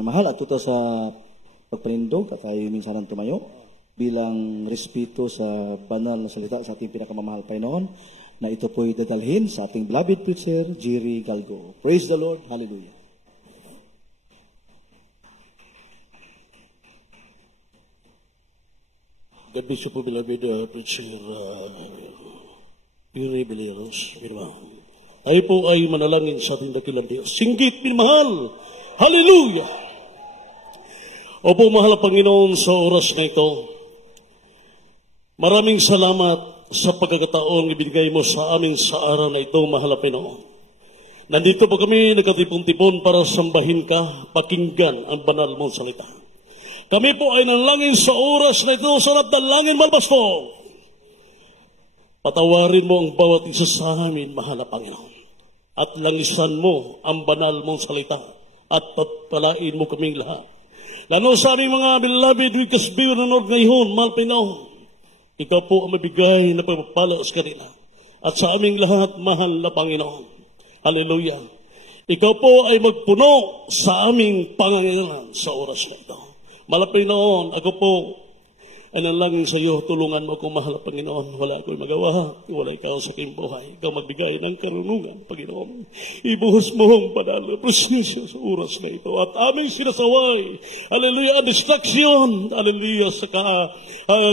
Mahal at ito sa pagpanindog at tayo minsan tumayo bilang respeto sa banal na salita sa ating pinakamamahal Panginoon na ito po'y dadalhin sa ating beloved preacher, Jerry Galgo. Praise the Lord. Hallelujah. God bless you po, beloved preacher Jerry Beleros. Tayo po ay manalangin sa ating dakilang Diyos. Singgit, minamahal. Hallelujah! Opo, mahal na Panginoon, sa oras na ito, maraming salamat sa pagkakataon ibigay mo sa amin sa araw na ito, mahal na Panginoon. Nandito po kami nagkatipon-tipon para sambahin ka, pakinggan ang banal mong salita. Kami po ay nanalangin sa oras na ito sa dalangin, mahal Pastor. Patawarin mo ang bawat isa sa amin, mahal na Panginoon. At langisan mo ang banal mong salita at pagpalain mo kaming lahat. Lalo sa aming mga beloved Wikas Bill na Lord ngayon, mahal Panginoon, ikaw po ang mabigay na pagpapala sa kanila. At sa aming lahat, mahal na Panginoon. Hallelujah. Ikaw po ay magpuno sa aming pangangailangan sa oras na ito. Mahal Panginoon, ako po ay nanalangin sa iyo, tulungan mo ako, mahal na Panginoon. Wala ako'y magawa, wala ikaw sa aking buhay. Ikaw magbigay ng karunungan, Panginoon. Ibuhos mo ang banal na presensya sa oras na ito. At aming sinasaway, hallelujah, ang distraction, hallelujah, sa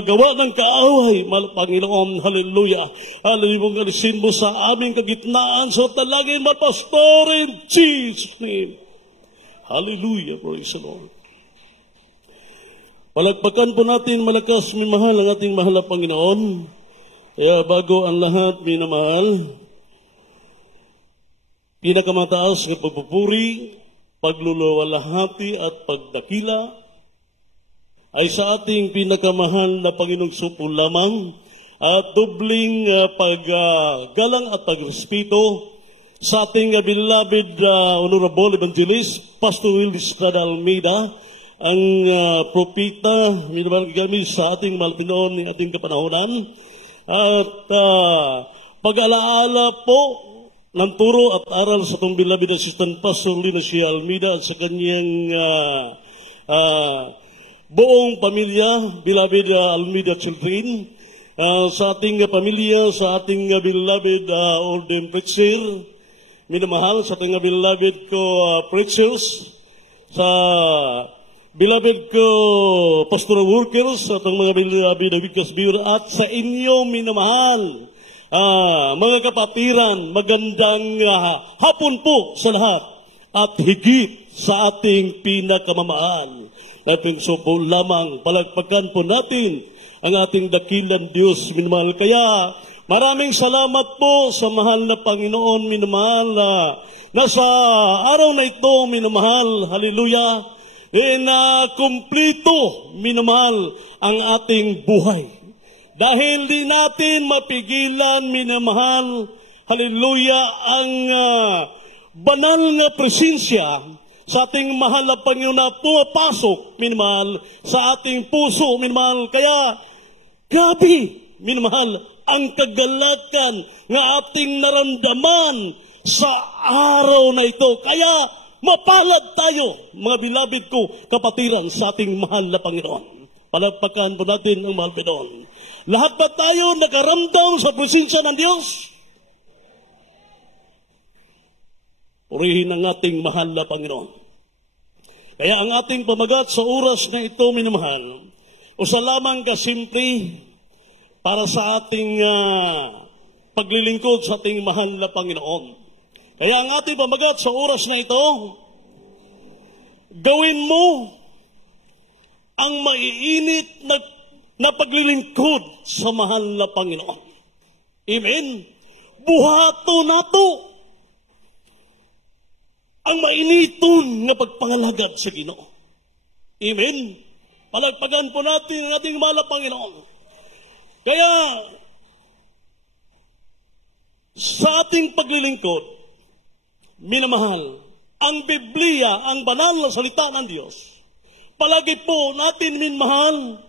gawa ng kaaway, mahal na Panginoon, hallelujah. Hallelujah, mong alisin mo sa aming kagitnaan, sa talagin, mahal Pastor, in Jesus' name. Hallelujah, praise the Lord. Palagpakan po natin malakas minamahal ang ating mahal na Panginoon. Kaya bago ang lahat minamahal, pinakamataas na pagpupuri, pagluluwalhati at pagdakila ay sa ating pinakamahal na Panginoong Supo lamang at dobling paggalang at pagrespeto sa ating beloved Honorable Evangelist, Pastor Will Estrada Almeida, ang propita, minamahal kami sa ating mahal Pinoon, ating kapanahonan. At pag-alaala po ng turo at aral sa itong beloved Assistant Pastor Lina C. Almeida at sa kanyang buong pamilya, beloved Almeida children, sa ating pamilya, sa ating beloved ordained preacher, minamahal sa ating beloved ko preachers, sa beloved ko pastoral workers, sa itong mga beloved na Wikas Bill, at sa inyo minamahal, mga kapatiran, magandang hapon po sa lahat, at higit sa ating pinakamamahal. Nating supo lamang, palagpakan po natin ang ating dakilang Diyos minamahal. Kaya maraming salamat po sa mahal na Panginoon minamahal, na sa araw na ito minamahal, hallelujah, na kumplito minamahal ang ating buhay. Dahil di natin mapigilan minamahal, hallelujah, ang banal na presensya sa ating mahal na Panginoon na pumapasok minamahal sa ating puso minamahal. Kaya grabe minamahal ang kagalakan ng ating naramdaman sa araw na ito. Kaya mapalad tayo, mga beloved ko, kapatiran sa ating mahal na Panginoon. Palagpakan po natin ang mahal Panginoon. Lahat ba tayo nakaramdam sa presensya ng Diyos? Purihin ang ating mahal na Panginoon. Kaya ang ating pamagat sa oras na ito, minamahal, o sa lamang kasimple para sa ating paglilingkod sa ating mahal na Panginoon. Kaya ang ating pamagat sa oras na ito, gawin mo ang maiinit na paglilingkod sa mahal na Panginoon. Amen? Buhato nato ang mainiton na pagpangalagad sa Ginoo. Amen? Palagpagan po natin ang ating mahal na Panginoon. Kaya sa ating paglilingkod, minamahal, ang Biblia, ang banal na salita ng Diyos, palagi po natin minamahal,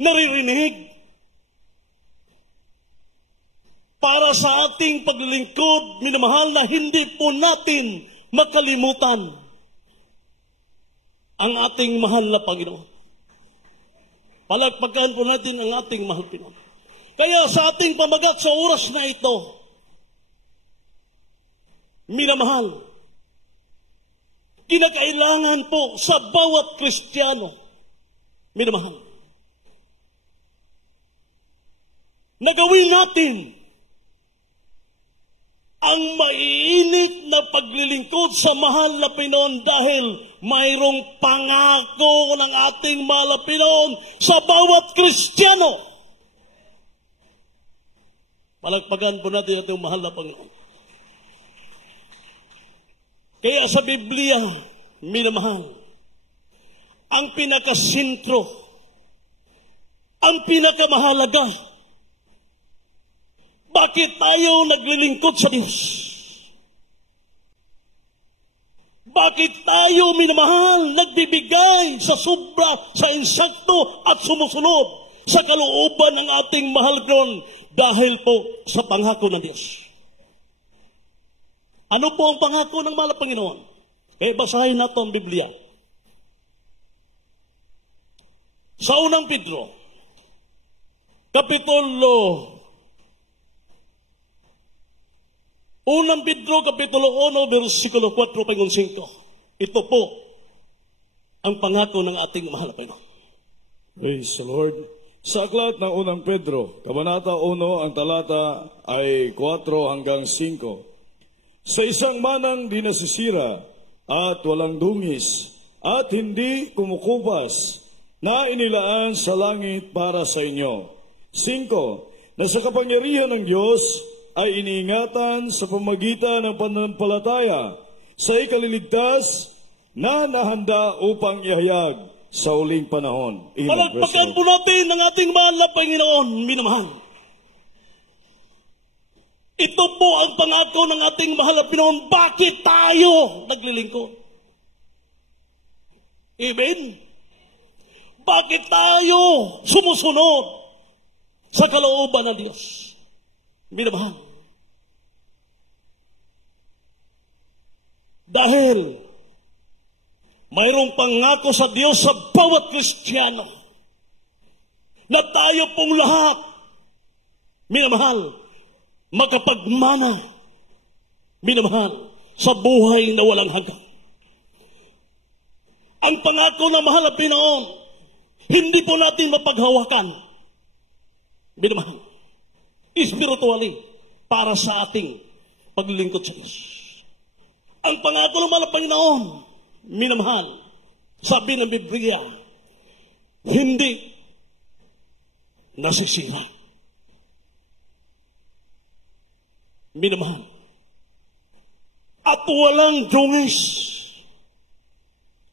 naririnig para sa ating paglilingkod, minamahal, na hindi po natin makalimutan ang ating mahal na Panginoon. Palagpagan po natin ang ating mahal Panginoon. Kaya sa ating pamagat sa oras na ito, minamahal, kinakailangan po sa bawat Kristiyano, minamahal, na gawin natin ang maiinit na paglilingkod sa mahal na Panginoon dahil mayroong pangako ng ating mahal na Panginoon sa bawat Kristiyano. Palagpagan po natin itong mahal na Panginoon. Kaya sa Biblia, minamahal, ang pinakasintro, ang pinakamahalaga, bakit tayo naglilingkod sa Diyos? Bakit tayo, minamahal, nagbibigay sa sobra, sa insakto at sumusunod sa kalooban ng ating mahal Panginoon dahil po sa pangako ng Diyos? Ano po ang pangako ng mahal na Panginoon? Kaya basahin natin ang Biblia. Sa unang Pedro, Kapitulo 1, versikulo 4 hanggang 5. Ito po ang pangako ng ating mahal na Panginoon. Praise the Lord. Sa aklat ng unang Pedro, Kabanata 1, ang talata ay 4 hanggang 5. Sa isang manang di nasisira at walang dungis at hindi kumukupas na inilaan sa langit para sa inyo. 5. Na sa kapangyarihan ng Diyos ay iniingatan sa pamagitan ng pananampalataya sa ikaliligtas na nahanda upang ihayag sa uling panahon. Palagpagan po natin ang ating mahal na Panginoon, minamahal. Ito po ang pangako ng ating mahal na Panginoon. Bakit tayo naglilingkod? Amen? Bakit tayo sumusunod sa kalooban ng Diyos? Minamahal. Dahil mayroong pangako sa Diyos sa bawat Kristiyano na tayo pong lahat, minamahal, makapagmana, minamahal, sa buhay na walang hanggan. Ang pangako na mahal na Panginoon, hindi po natin mapaghawakan, minamahal, spiritually, para sa ating paglilingkod sa Diyos. Ang pangako ng mahal na Panginoon, minamahal, sabi ng Biblia, hindi nasisira. Minamahal. At walang dungis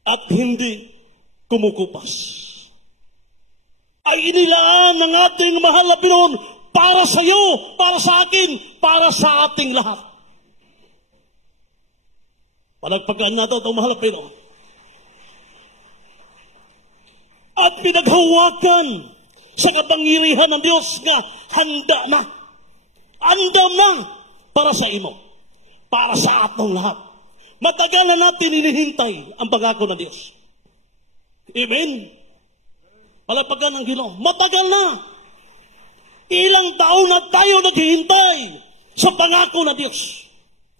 at hindi kumukupas. Ay inilaan ng ating mahal na Panginoon para sa iyo, para sa akin, para sa ating lahat. Palagpagan natin itong mahal na Panginoon. At pinaghawakan sa kapangyarihan ng Diyos nga handa na. Andam na para sa imo. Para sa atong lahat. Matagal na natin inihintay ang pangako ng Diyos. Amen? Palagpagan ng Ginoo. Matagal na. Ilang taon na tayo naghihintay sa pangako ng Diyos.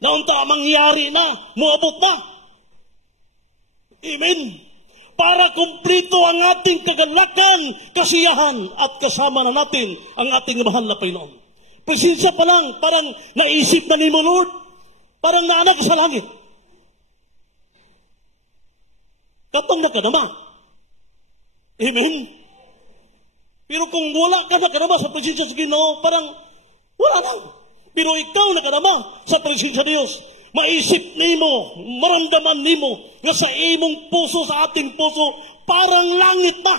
Na unta mangyari na, muabot na. Amen? Para kumplito ang ating kagalakan, kasiyahan, at kasama na natin ang ating mahal na Panginoon. Presensya pa lang, parang naisip na ni mo, Lord, parang naanak sa langit. Katong nakadama. Amen? Pero kung wala ka nakadama sa presensya sa Ginoo, parang wala lang. Pero ikaw nakadama sa presensya ng Diyos, maisip nimo, maramdaman nimo, nga sa imong puso, sa ating puso, parang langit na.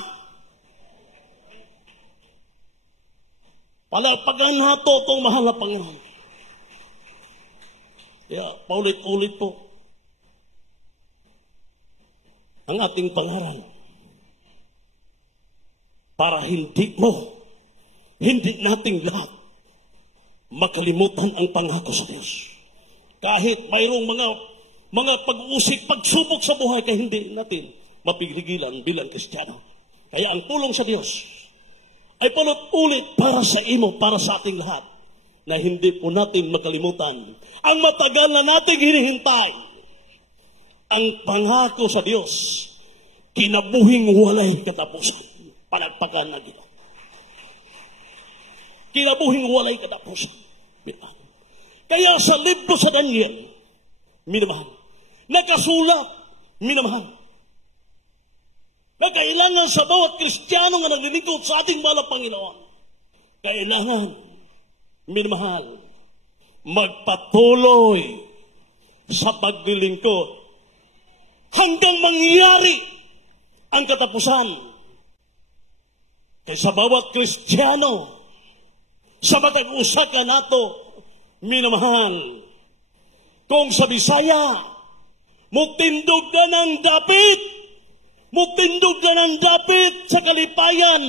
Palagpagan nato itong mahal na Panginoon. Kaya, paulit-ulit po, ang ating pangaral, para hindi nating lahat makalimutan ang pangako sa Diyos. Kahit mayroong mga pag-uusik, pagsubok sa buhay, kaya hindi natin mapigilan bilang Kristiyano. Kaya ang pulong sa Diyos ay ulit para sa imo, para sa ating lahat, na hindi po natin makalimutan ang matagal na nating hinihintay. Ang pangako sa Diyos, kinabuhing walay katapusan. Palagpakan na Ginoo. Kinabuhing walay katapusan. Kaya sa libro sa Daniel, minamahal, nakasulat, minamahal, na kailangan sa bawat Kristiyano nga naglilingkod sa ating mahal na Panginoon, kailangan, minamahal, magpatuloy sa paglilingkod hanggang mangyari ang katapusan. Kaya sa bawat Kristiyano, sa matag-usa ka nato, minamahal, kung sa Bisaya, mutindog na ng dapit, mutindog na ng dapit sa kalipayan,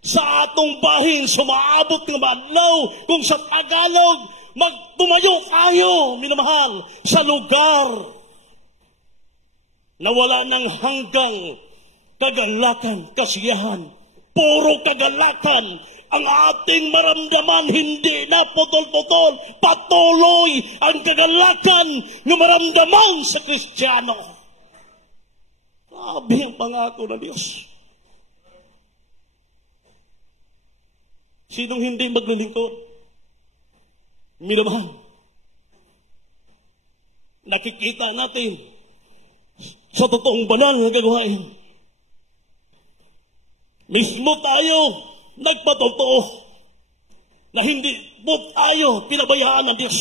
sa atong bahin, sumaabot ng madlaw, kung sa Tagalog, magtumayo kayo, minamahal, sa lugar na wala nang hanggang kagalakan, kasiyahan, puro kagalakan, ang ating maramdaman, hindi na putol-putol, patuloy ang kagalakan na maramdaman sa Kristiyano. Grabe ang pangako ng Diyos. Sinong hindi maglilingkod? Minamahal. Nakikita natin sa totoong banal na gagawain. Mismo tayo nagpatotoo na hindi po tayo pinabayaan ng Diyos.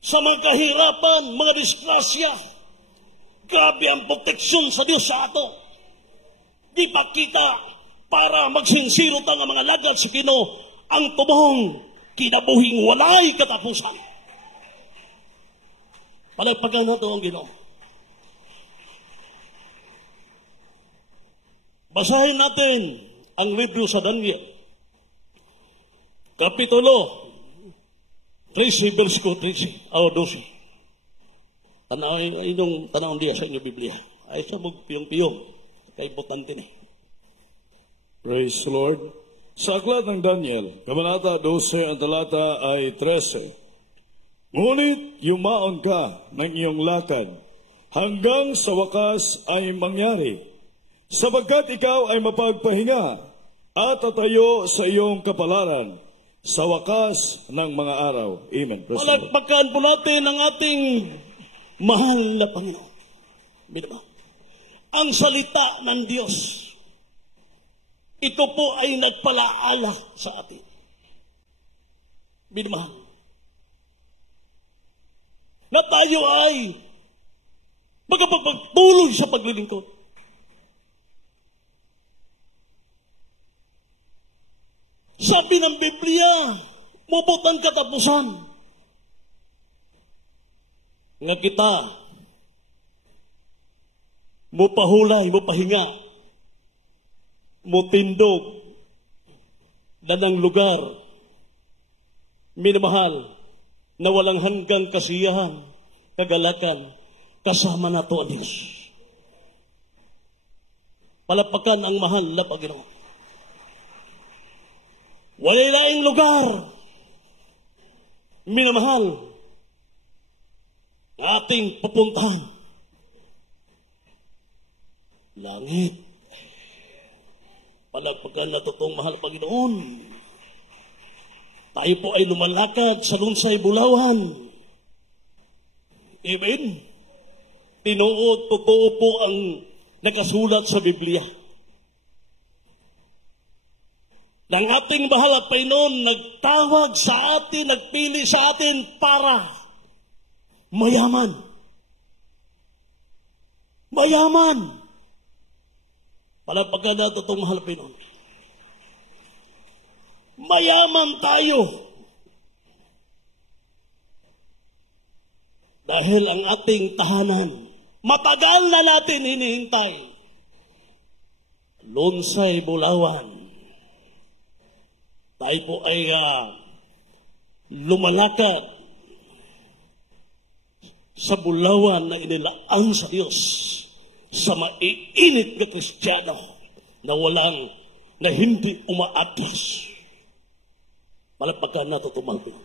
Sa mga kahirapan, mga disgrasya, grabe ang proteksyon sa Diyos sa ato. Di pa kita para magsinsiro ta nga mga lagad sa Ginoo ang tubong kinabuhing walay katapusan. Palaypagan nato ang Ginoo. Basahin natin ang libro sa Daniel. Kapitulo 13, verso 13, o 12. Tanawin diya sa inyong Biblia. Ay sa piyong-piyong. Kay butante ni. Praise the Lord. Sa aklat ng Daniel, Kabanata 12, ang talata ay 13. Ngunit yumaon ka ng iyong lakad, hanggang sa wakas ay mangyari, sapagkat ikaw ay mapagpahinga at tatayo sa iyong kapalaran sa wakas ng mga araw. Amen. Palagpakan po natin ang ating mahal na Panginoon. Minamahal. Ang salita ng Diyos, ito po ay nagpalaala sa atin. Minamahal. Na tayo ay magpagpatuloy sa paglilingkod. Sabi ng Biblia, mubot ang katapusan. Nga kita, mupahulay, mupahinga, mutindog, na ng lugar, minamahal, na walang hanggang kasiyahan, kagalakan, kasama na to ang Diyos. Palapakan ang mahal na Panginoon. Walay laing lugar, minamahal, na ating pupuntahan. Langit. Palagpagan na totoong mahal Panginoon. Tayo po ay lumalakad sa lunsay Bulawan. Amen. Tinuod, totoo po ang nakasulat sa Biblia. Nang ating mahal at Panginoon nagtawag sa atin, nagpili sa atin para mayaman. Mayaman. Palagpagan na totoong mahal at Panginoon. Mayaman tayo. Dahil ang ating tahanan, matagal na natin hinihintay. Lunsay Bulawan. Tayo po ay lumalakad sa bulawan na inilaang sa Diyos sa maiinit na Kristiyano na hindi umaatras. Malapagka natutumal ko.